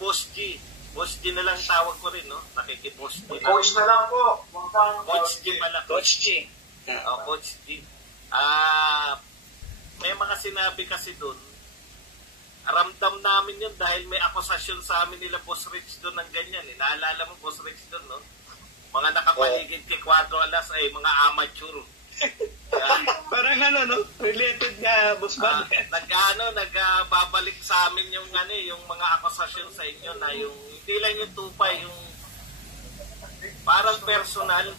Boss G. Boss G na lang tawag ko rin, no? Nakiki-Boss G lang. Coach na lang po. Coach G pala. Coach G. Coach G. May mga sinabi kasi doon. Ramdam namin yun dahil may akusasyon sa amin nila Boss Rich doon ng ganyan. Naalala mo Boss Rich doon, no? Mga nakapaligid kay Cuadro Alas ay mga amateur. Parang no? Related na Boss Bad. Nagbabalik sa amin yung yung mga akusasyon sa inyo na yung hindi lang yung tupay, yung parang personal,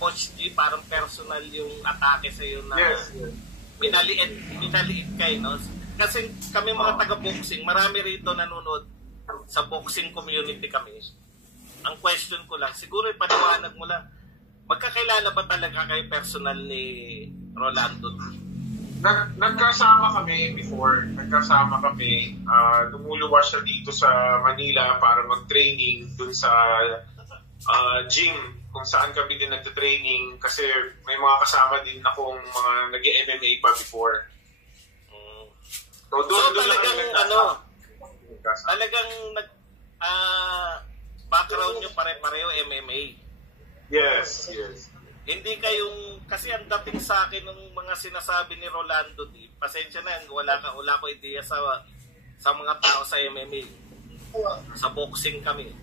Coach G, parang personal yung atake sa iyo na minaliit kayo, no? Kasi kami mga taga-boxing, marami rito nanonood sa boxing community kami. Ang question ko lang, siguro ipaliwanag mo lang, magkakilala ba talaga kayo personal ni Rolando? Nagkasama kami before. Nagkasama kami. Lumuluwas siya dito sa Manila para mag-training dun sa gym kung saan kami din nagte-training kasi may mga kasama din akong mga nag-MMA pa before. So talagang background nyo pare-pareho MMA. Yes. Hindi kayong, kasi ang dating sa akin ng mga sinasabi ni Rolando, pasensya na, wala ko ideya sa mga tao sa MMA. Sa boxing kami.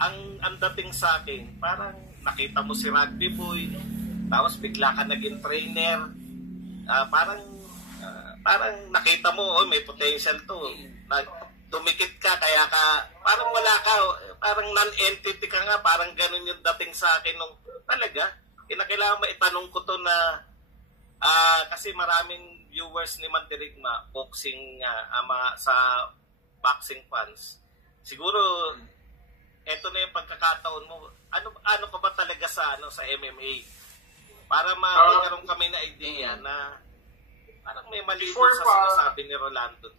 Ang dating sa akin, parang nakita mo si Rugby Boy, tapos bigla ka naging trainer. Parang nakita mo, may potential to. Tumikit ka, kaya ka, parang wala ka, parang non-entity ka nga, parang ganun yung dating sa akin nung, talaga, kinakailangan maitanong ko to na, kasi maraming viewers ni Mandirigma, boxing sa boxing fans. Siguro, eto na yung pagkakataon mo, ano ka ba talaga sa MMA? Para magkaroon kami na idea na, parang may mali sa sinasabi ni Rolando.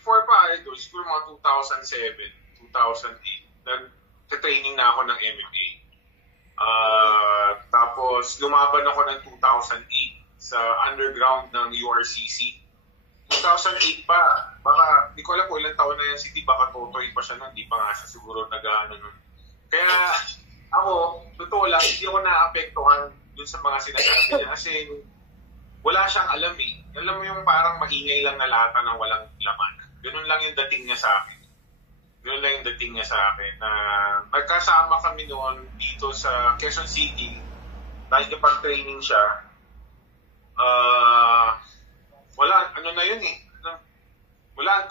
Before pa, siguro mga 2007, 2008, nag-training na ako ng MMA. Tapos, lumaban ako ng 2008 sa underground ng URCC. 2008 pa, baka, di ko alam kung ilang taon na yan, City, baka totoy pa siya nun, di pa nga siya siguro nag-ano nun. Kaya, ako, totoo lang, hindi ako na-apektuhan dun sa mga sinasabi niya kasi wala siyang alam eh. Alam mo yung parang maingay lang na lata ng walang laman. Ganun lang yung dating niya sa akin. Na nagkasama kami noon dito sa Quezon City dahil kapag training siya. Wala, ano na yun eh. Wala,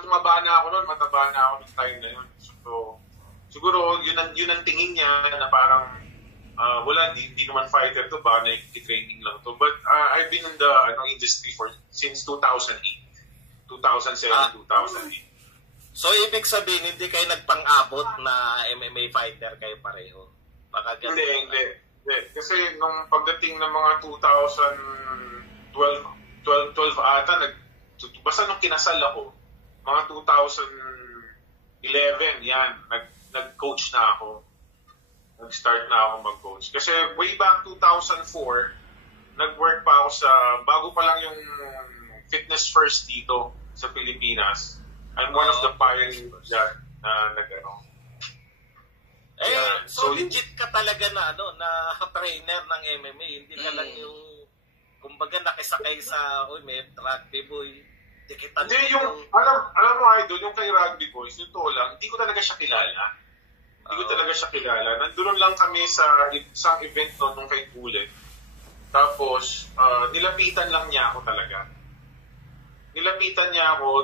tumaba na ako noon, mataba na ako noong time na yun. So, siguro yun ang tingin niya na parang wala, di naman fighter to, ba na-training lang to. But I've been in the industry since 2008. 2007, 2008. So, ibig sabihin, hindi kayo nagpang-abot na MMA fighter kayo pareho? Baka hindi. Kasi nung pagdating ng mga 2012 ata, basta nung kinasal ako, mga 2011, yan, nag-coach na ako. Nag-start na ako mag-coach. Kasi way back 2004, nag-work pa ako bago pa lang yung Fitness First dito sa Pilipinas. I'm one of the pioneers na nag-ano. So legit ka talaga na trainer ng MMA. Hindi ka lang yung, kumbaga nakisakay sa, may Rugby Boy. Hindi yung, alam mo idol, yung kay Rugby Boys, yung to lang, hindi ko talaga siya kilala. Nandun lang kami sa isang event nung kay Bullet. Tapos, nilapitan lang niya ako talaga.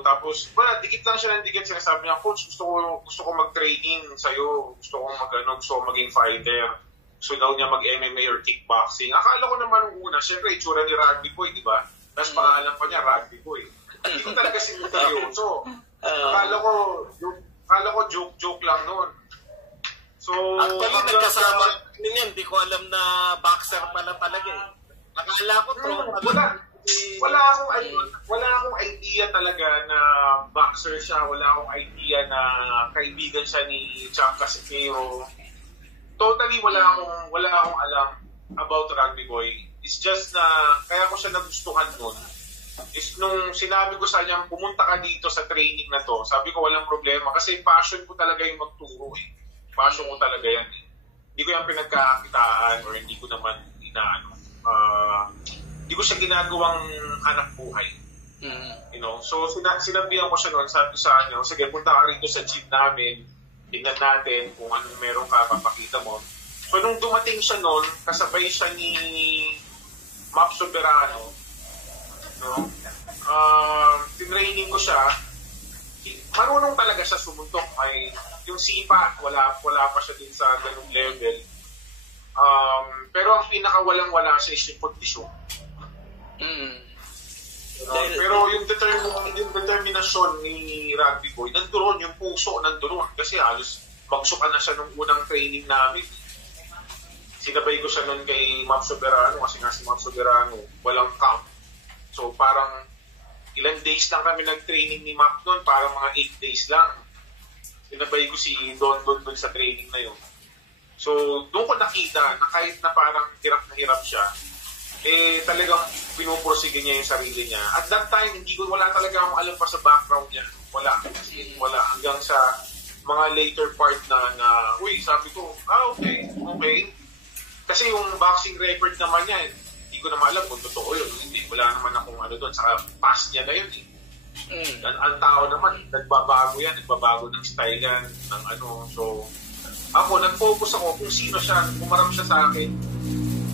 Tapos, dikit lang siya ng dikit. Sinasabi niya, Coach, gusto ko mag-training sa'yo. Gusto ko maging fighter. Gusto daw niya mag-MMA or kickboxing. Akala ko naman una, syempre, itsura ni Rugby Boy, di ba? Tapos pangalan pa niya, Rugby Boy. Hindi ko talaga sinuseryoso. Akala ko joke lang nun. So, actually, nagkasama din, di ko alam na boxer pala talaga eh. Akala ko wala akong idea talaga na boxer siya. Wala akong idea na kaibigan siya ni Champ Casimiro. Totally wala akong alam about Rugby Boy. It's just na kaya ko siya nagustuhan nun is nung sinabi ko sa kanya, pumunta ka dito sa training na to, sabi ko walang problema kasi passion ko talaga yung magturo eh. Passion ko talaga yan eh. Hindi ko yan pinagkakakitaan or hindi ko naman hindi ko siya ginagawang hanap buhay. You know, so sinabihan ko siya noon, sabi sa kanya, sige, punta ka rito sa gym namin, tingnan natin kung anong meron ka, papakita mo. So nung dumating siya noon, kasabay siya ni Map Soberano, no? Tinraining ko siya, marunong talaga siya sumuntok, ay yung sipa, wala pa siya din sa ganung level. Pero ang pinakawalang-wala siya is yung kondisyon. Pero yung determinasyon ni Rugby Boy, nandoon yung puso, nandoon. Kasi halos magsuka na siya nung unang training namin. Sinabay ko siya nun kay Map Soberano kasi nga si Map Soberano walang camp. So parang ilang days lang kami nag-training ni Map nun, parang mga 8 days lang. Sinabay ko si Don sa training na yun. So doon ko nakita na kahit na parang hirap na hirap siya, eh talagang pinupursige niya yung sarili niya. At that time, wala talaga akong alam pa sa background niya. Wala. Hanggang sa mga later part na sabi ko, okay. Kasi yung boxing record naman niya, hindi ko naman alam kung totoo yun. Hindi, wala naman akong doon. Saka past niya na yun eh. Ang tao naman, nagbabago ng style yan, ng So, ako, nag-focus ako kung sino siya, kumarap siya sa akin,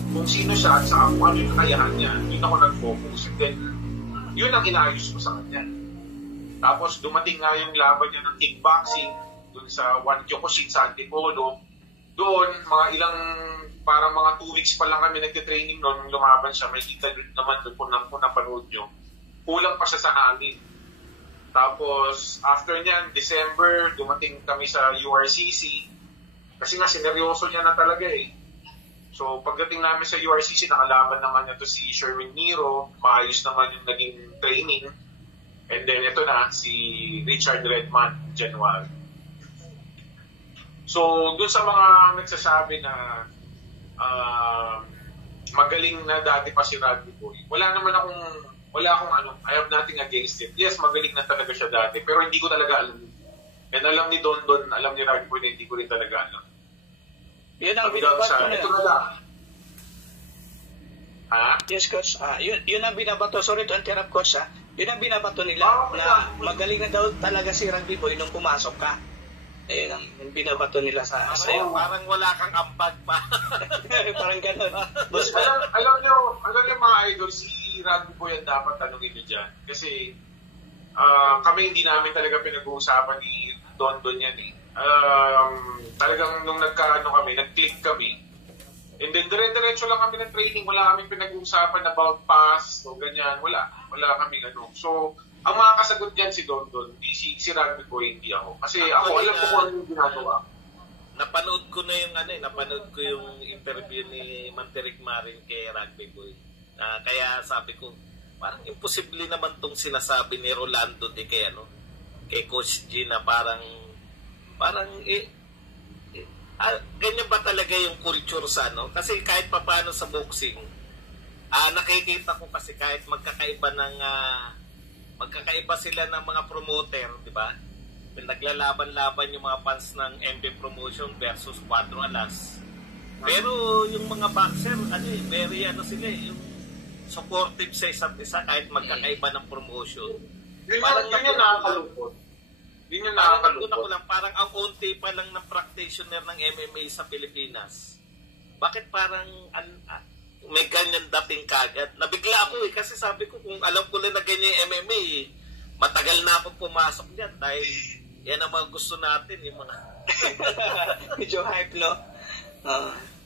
kung sino siya at saka kung ano yung kakayahan niya, yun ako nag-focus. And then, yun ang inaayos ko sa kanya. Tapos, dumating nga yung laban niya ng kickboxing, dun sa One Kyokushin sa Antipolo. Doon, parang mga 2 weeks pa lang kami nagtitraining noon, nung lumaban siya, may kita naman doon kung napanood nyo. Kulang pa siya sa hangin. Tapos, after niyan, December, dumating kami sa URCC. Kasi nga, sineryoso niya na talaga eh. So, pagdating namin sa URCC, nakalaban naman niya to si Sherwin Nero. Maayos naman yung naging training. And then, ito na, si Richard Redman, January. So, dun sa mga nagsasabi na magaling na dati pa si Rugby Boy, wala akong I have nothing against it. Yes, magaling na talaga siya dati, pero hindi ko talaga alam. And alam ni Don, alam ni Rugby Boy na hindi ko rin talaga alam. Yun ang binabato na. Ito na lang. Yes, Coach. Yun ang binabato. Sorry to interrupt, Coach. Yun ang binabato nila na magaling na daw talaga si Rugby Boy nung pumasok ka. Ayun ang binabato nila sa iyo. Parang wala kang ampag pa. Parang gano'n. Alam nyo mga idol, si Rugby Boy ang dapat tanongin nyo dyan. Kasi kami hindi namin talaga pinag-uusapan ni Don yan eh. Talagang nung nag-click kami. And then dire-diretso lang kami ng training, wala kaming pinag-uusapan about past o ganyan, wala kaming So, ang makakasagot diyan si Don, si Rugby Boy, hindi ako. Kasi ako alam ko kung ano yung ginagawa. Napanood ko yung interview ni Manteric Marin kay Rugby Boy. Kaya sabi ko, parang imposible naman tong sinasabi ni Rolando kay Coach G na parang ganyan ba talaga yung culture sa Kasi kahit papaano sa boxing, nakikita ko kasi kahit magkakaiba sila ng mga promoter, di ba? Naglalaban-laban yung mga fans ng MB Promotion versus Cuatro Alas. Pero yung mga boxer, very sila yung supportive sa isa't isa kahit magkakaiba ng promotion. Yun yung nakakalungkot. Parang ang unti pa lang ng practitioner ng MMA sa Pilipinas. Bakit parang may ganyan dating kagad? Nabigla ako kasi sabi ko kung alam ko lang na ganyan yung MMA, matagal na ako pumasok dyan dahil yan ang mga gusto natin, yung mga medyo hype, no?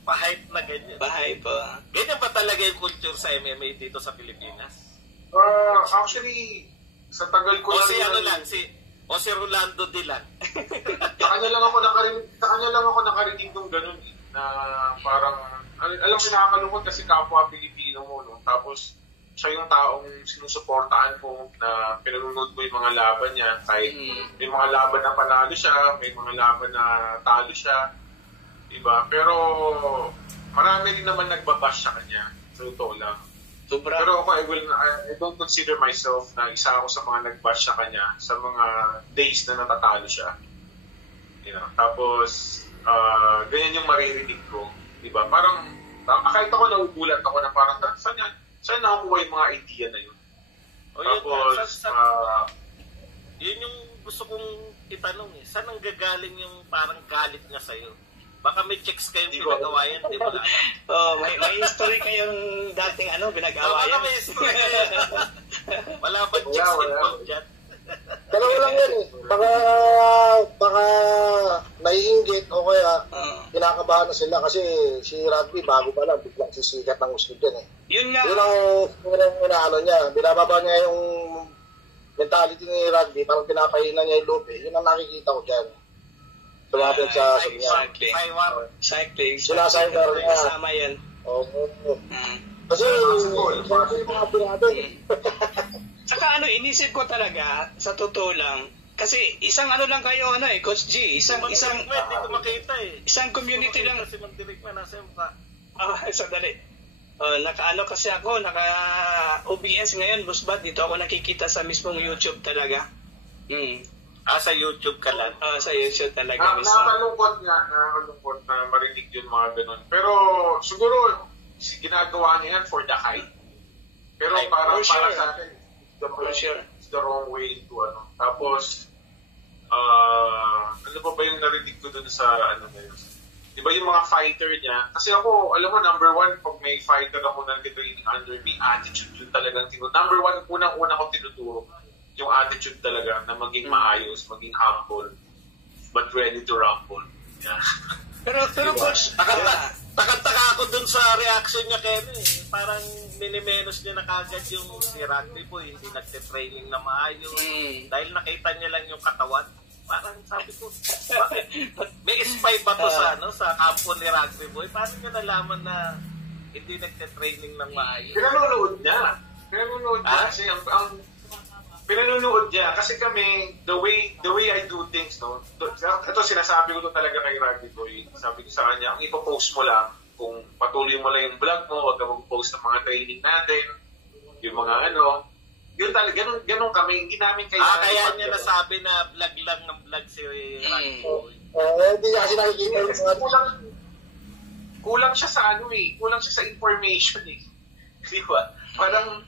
Pa-hype na ganyan. Pa-hype, Ganyan ba talaga yung culture sa MMA dito sa Pilipinas? Actually, sa tagal ko o si Rolando Dilan. Sa kanya lang ako nakarinig ng ganun na parang alam mo nakakalungkot kasi kapwa Pilipino mo tapos siya yung taong sinusuportahan ko na pinanonood ko yung mga laban niya kahit may mga laban na panalo siya, may mga laban na talo siya, diba? Pero marami rin naman nagbabash sa kanya, sa totoo lang. Sobra. Pero ako, I don't consider myself na isa ako sa mga nag-bash sa kanya sa mga days na natatalo siya. You know? Tapos, ganyan yung maririnig ko. Diba? Parang, kahit ako naugulat ako na parang, saan nakakuha yung mga idea na yun? Tapos, yun yung gusto kong itanong eh. Saan ang gagaling yung parang galit niya sa'yo? Baka may checks kayong pinag-awayan, di ba? May history kayong dating pinag-awayan. Baka may history kayo. Wala ba checks involved dyan? Dalawa lang yan eh. Baka naiinggit o kaya kinakabahan na sila kasi si Rugby bago pa lang biglang sisikat ng gusto dyan eh. Yun nga. Yun ang inaano niya. Binababa niya yung mentality ni Rugby, parang pinapahina niya yung loob eh. Yun ang nakikita ko dyan. Tumapit sa niya. Cycling. Sinasaybar niya. Kasama yan. Oo. Kasi yung mga pirado eh. Saka inisip ko talaga, sa totoo lang, kasi isang lang kayo, Coach G, isang hindi ko makita eh. Isang community lang. Kasi Mandirigma, nasa yung mukha. Sandali. Kasi ako, naka-OBS ngayon, Busbad, dito ako nakikita sa mismong YouTube talaga. Sa YouTube ka lang? Sa YouTube talaga. Nakakalungkot na marinig yun mga ganun. Pero siguro, ginagawa niya yan for the hype. Pero para sa akin, it's the wrong way to Tapos, ano ba yung narinig ko dun sa ngayon? Di ba yung mga fighter niya? Kasi ako, alam mo, number one, pag may fighter ako nag-training under me, attitude yun talagang tinuturo. Number one, unang-una ko tinuturo. Yung attitude talaga na maging maayos, maging humble, but ready to rumble. Yeah. Pero Coach, takot-taka ako dun sa reaction niya kaya parang minimenos niya na kagad yung si Rugby Boy, hindi nagte-training na maayos. Dahil nakita niya lang yung katawan. Parang sabi ko, may spy ba to sa kampo ni Rugby Boy? Paano niya nalaman na hindi nagte-training ng maayos? Pinanonood niya kasi ang pinanonood niya kasi kami the way I do things ito sinasabi ko to talaga kay Rugby Boy. Sabi ko sa kanya, ang ipopost mo lang kung patuloy mo lang yung vlog mo, huwag ka mag-post ng mga training natin, yung mga yun talaga, ganun kami, hindi namin kailangan. Kaya niya nasabi na vlog lang ng vlog si Rugby Boy. Hindi niya kasi nakikita yung mga kulang siya sa kulang siya sa information eh. Di ba? Parang